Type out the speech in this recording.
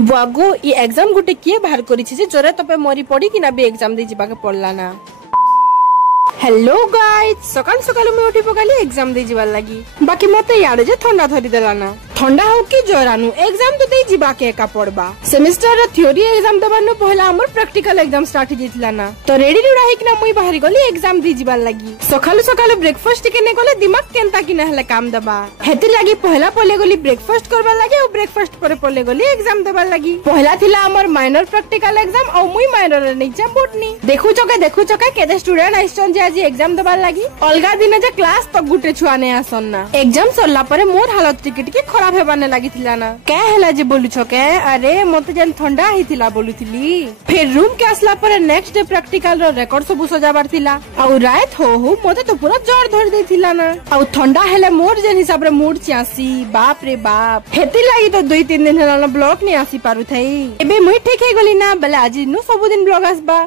बुआगो ये एग्जाम गुटे किए बाहर करी जोरे तपे मरी पड़ी कि ना भी एग्जाम दे जीवा के पड़ला ना। हेलो गाइस, सकाल सकाल मैं उठी पकाली एग्जाम दे जीवार लगी। बाकी मते यार जे ठंडा धरी देला ना। ठंडा हो कि जरानु एग्जाम तो दे जीवा के एका पड़बा। सेमेस्टर रो थ्योरी एग्जाम दबानो पहला हमर प्रैक्टिकल एग्जाम स्टार्ट हिजितला ना। तो रेडी रुड़ा है कि ना मुई बाहर गली एग्जाम दे जीवार लगी। सकाल सकाल ब्रेकफास्ट के ने गले दिमाग केनता कि नहले काम दबा। हेति लागी पहला पले गली ब्रेकफास्ट करबा लागी और ब्रेकफास्ट पर पले गली एग्जाम देबार लागी। पहला थिला हमर माइनर प्रैक्टिकल एग्जाम और मुई माइनर नीचे बोटनी। देखु चके केदे स्टूडेंट आइसन जे आज एग्जाम देबार लागी। अलगा दिन जे क्लास तक गुटे छुआ ने आसन ना। एग्जाम सरला परे मोर हालत टिके खराब हेबाने लागि थिला ना। क्या हैला जे बोलु छ के? अरे मते जन ठंडा हिथिला बोलुथिली। फिर रूम के आसला परे नेक्स्ट डे प्रैक्टिकल रो रिकॉर्ड सब सजाबार थिला। और रात हो मते तो पूरा जोर धर देथिला ना। और ठंडा हेले मोर जन हिसाब रे मूड चियासी। बाप रे बाप, हेति लागि तो 2-3 दिन हेला ब्लॉग नै आसी पारु थई। एबे मुई ठीक हे गली ना, बले आज नु सब दिन ब्लॉग आसबा।